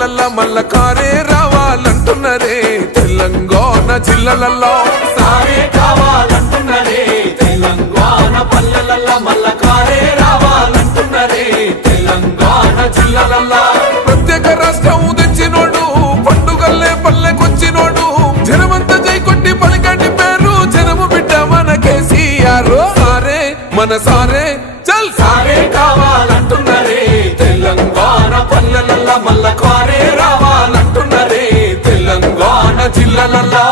పల్లెలల్లా మల్ల కారే రావాలంటున్నరే తెలంగాణ జిల్లాలల్లో సారే కావాలంటున్నరే తెలంగాణ పల్లెలల్లా మల్ల కారే రావాలంటున్నరే తెలంగాణ జిల్లాలల్లో ప్రత్యేక రాష్ట్రం తెచ్చినోడు పండుగల్లే పల్లెకొచ్చినోడు జనమంతా జై కొట్టి పలికటి పేరు జనము బిడ్డ మన కేసీఆర్ సారే మన సారే చల్ సారే కావాలంటున్నరే తెలంగాణ పల్లెలల్లా మల్ల కారే రావాలంటున్నరే తెలంగాణ జిల్లాలల్లో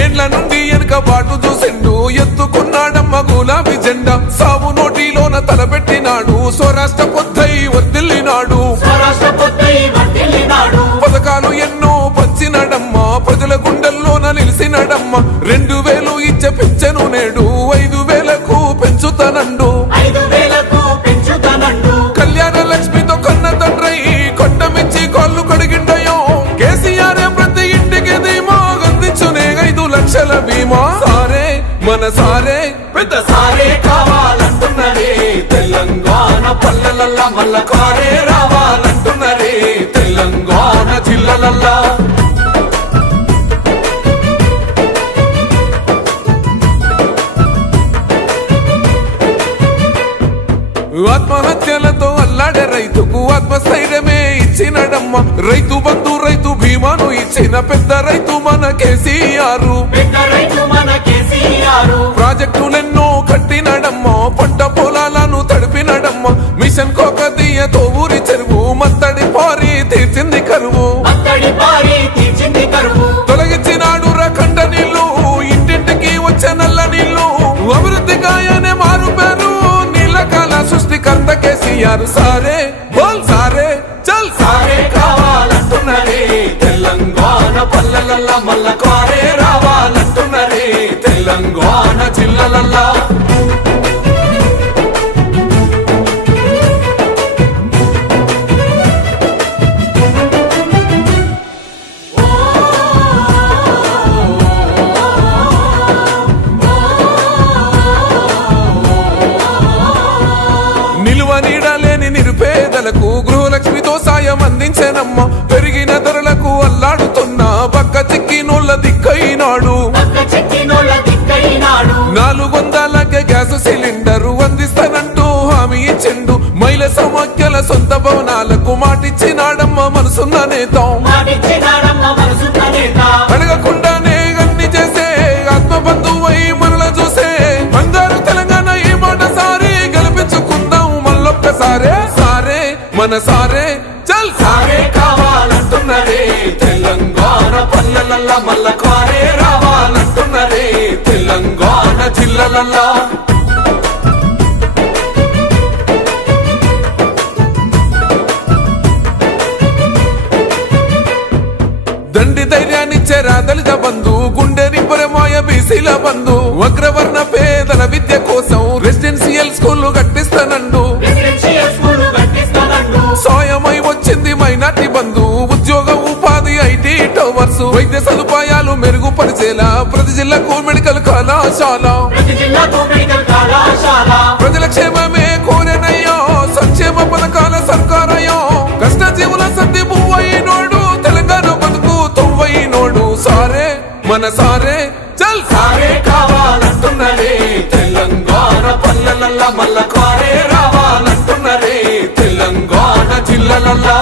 ఏండ్ల నుండి వెనక బాటు చూసిండు ఎత్తుకున్నాడమ్మ గులాబీ జెండా సాగు నోటిలోన తలపెట్టినాడు స్వరాష్ట్ర పొద్దై వర్దిల్లినాడు పథకాలు ఎన్నో పంచినాడమ్మ ప్రజల గుండెల్లోన నిలిసినాడమ్మ 2000 ఇచ్చే పెంచెను నేడు 5000కు పెంచుతానండు కళ్యాణ లక్ష్మితో కన్న తండ్రై కొట్టమిచ్చి కాళ్ళు కడిగిండయో కేసీఆర్ ప్రతి ఇంటికి ధీమా అందించునే 5 లక్షల బీమా సారే మన సారే పెద్ద సారే కావాలంటున్నరే తెలంగాణ పల్లెలల్లా మల్ల కారే రావాలంటున్నరే తెలంగాణ జిల్లాలల్లా ఆత్మహత్యలతో అల్లాడే రైతుకు ఆత్మస్థైర్యమే ఇచ్చినడమ్మ రైతు బంధు రైతు బీమాను ఇచ్చిన పెద్ద రైతు మన కేసీఆర్ ప్రాజెక్టులెన్నో కట్టినడమ్మ పంట పొలాలను తడిపినడమ్మ మిషన్ కోకతీయతో ఊరి చెరువు మత్తడి పారి తీర్చింది కరువు తొలగించినాడు రకండ నీళ్లు ఇంటింటికి వచ్చే నల్ల నీళ్లు అభివృద్ధి గాయనే మారు పేరు నీలకాల సృష్టికర్త కేసీఆర్ సారే బోల్ సారే చల్ సారే కావాలంటున్నరే తెలంగాణ పల్లెలల్లా మల్ల కారే రావాలంటున్నరే తెలంగాణ జిల్లాలల్లా నిలువ నీడలేని నిరుపేదలకు గృహలక్ష్మితో సాయం అందించేనమ్మ పెరిగిన ధరలకు అల్లాడుతున్న పక్క చిక్కినోళ్ళ దిక్కైనాడు 400కే గ్యాస్ సిలిండరు అందిస్తానంటూ హామీ ఇచ్చిండు మహిళ సమాఖ్యల సొంత భవనాలకు మాటిచ్చినాడమ్మ మనసున్న నేత అడగకుండానే అన్ని చేసే ఆత్మబంధువై మనల చూసే బంగారు తెలంగాణ ఈ మాట సారి గెలిపించుకుందాం మళ్ళొక్కసారే సారే మన సారే చల్ సారే కావాలంటున్నరే తెలంగాణ పల్లెలల్లా మల్ల కారే రావాలంటున్నరే తెలంగాణ జిల్లాలల్లా దండి ధైర్యాన్నిచ్చే దళిత బంధు గుండె నింపరమాయ బీసీల బంధు అగ్రవర్ణ పేదల విద్య కోసం రెసిడెన్షియల్ స్కూళ్లు కట్టిస్తానండు సాయమై వచ్చింది మైనార్టీ బంధు ఉద్యోగ ఉపాధి ఐటీ టవర్స్ వైద్య సదుపాయాలు మెరుగుపరిచేలా ప్రతి జిల్లాకు మెడికల్ కళాశాల ప్రజల క్షేమమే కోరేనయ్యో సంక్షేమ పథకాల సర్కారయ్యో కష్టజీవుల సర్ది పువ్వైనోడు తెలంగాణ బతుకు తొవ్వైనోడు సారే మన సారే చల్ సారే కావాలంటున్నరే తెలంగాణ పల్లెలల్లా మల్ల కారే రావాలంటున్నరే తెలంగాణ జిల్లాలల్లా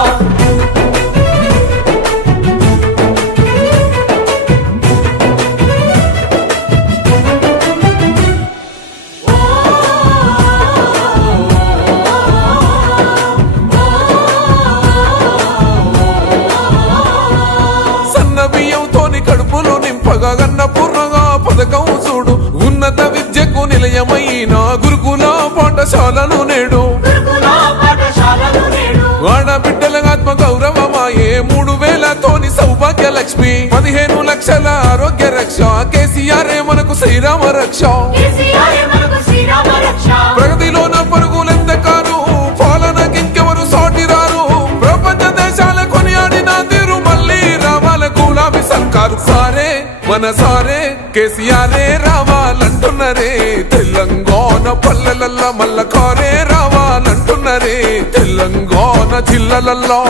సన్న బియ్యంతోని కడుపులు నింపగా అన్నపూర్ణగా పథకం చూడు ఉన్నత విద్యకు నిలయమైన గురుకుల పాఠశాలను నేడు ఆడబిడ్డల ఆత్మ గౌరవమాయే 3000తోని సౌభాగ్య లక్ష్మి 15 లక్షల ఆరోగ్య రక్ష కేసీఆర్ మనకు శ్రీరామ రక్ష ప్రగతిలోన పరుగులెంత కారు పాలనకింకెవరు సాటి మన సారే కేసీఆరే రావాలంటున్నరే తెలంగాణ పల్లెలల్లా మల్ల కారే రావాలంటున్నరే తెలంగాణ జిల్లాలల్లో